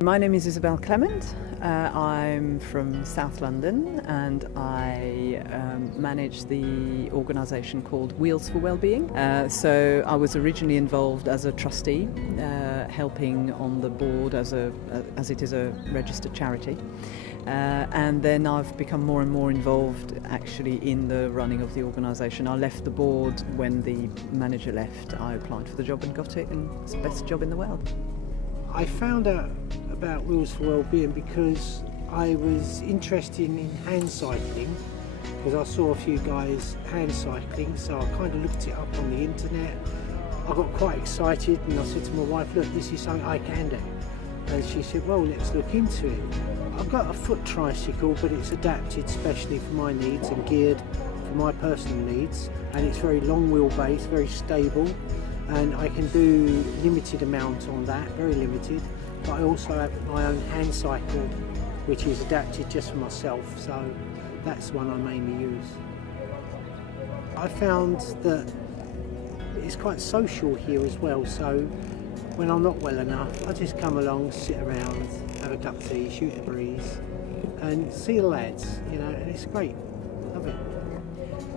My name is Isabel Clement. I'm from South London and I manage the organisation called Wheels for Wellbeing. So I was originally involved as a trustee, helping on the board as it is a registered charity. And then I've become more and more involved actually in the running of the organisation. I left the board when the manager left. I applied for the job and got it, and it's the best job in the world. I found out about Wheels for Wellbeing because I was interested in hand cycling, because I saw a few guys hand cycling, so I kind of looked it up on the internet. I got quite excited and I said to my wife, look, this is something I can do. And she said, well, let's look into it. I've got a foot tricycle, but it's adapted specially for my needs and geared for my personal needs, and it's very long wheelbase, very stable, and I can do limited amount on that, very limited. But I also have my own hand cycle, which is adapted just for myself, so that's the one I mainly use. I found that it's quite social here as well, so when I'm not well enough, I just come along, sit around, have a cup of tea, shoot a breeze, and see the lads, and it's great. Love it.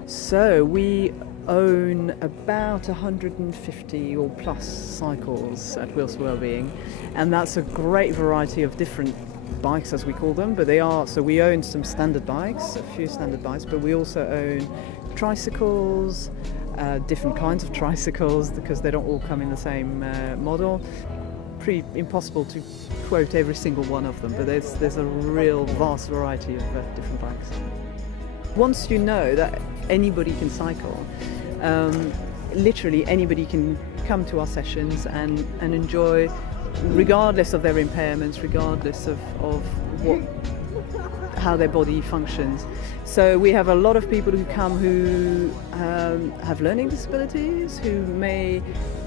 So we own about 150 or plus cycles at Wheels for Wellbeing, and that's a great variety of different bikes, as we call them, but so we own some standard bikes, a few standard bikes, but we also own tricycles, different kinds of tricycles, because they don't all come in the same model. Pretty impossible to quote every single one of them, but there's a real vast variety of different bikes. Once you know that anybody can cycle, literally anybody can come to our sessions and enjoy, regardless of their impairments, regardless of how their body functions. So we have a lot of people who come who have learning disabilities, who may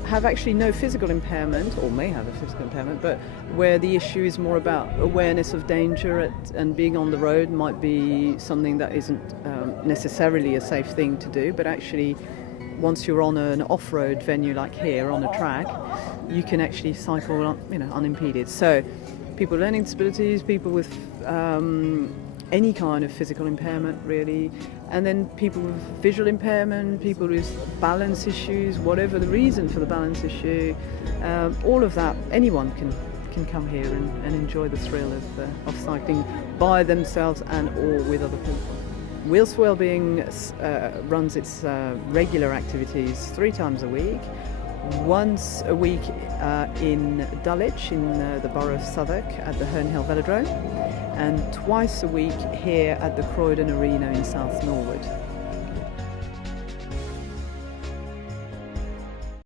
have actually no physical impairment, or may have a physical impairment, but where the issue is more about awareness of danger and being on the road might be something that isn't necessarily a safe thing to do, but actually once you're on an off-road venue like here on a track, you can actually cycle unimpeded. So people with learning disabilities, people with any kind of physical impairment really, and then people with visual impairment, people with balance issues, whatever the reason for the balance issue, all of that, anyone can come here and enjoy the thrill of cycling by themselves and or with other people. Wheels for Wellbeing runs its regular activities 3 times a week. Once a week in Dulwich in the borough of Southwark at the Herne Hill Velodrome, and twice a week here at the Croydon Arena in South Norwood.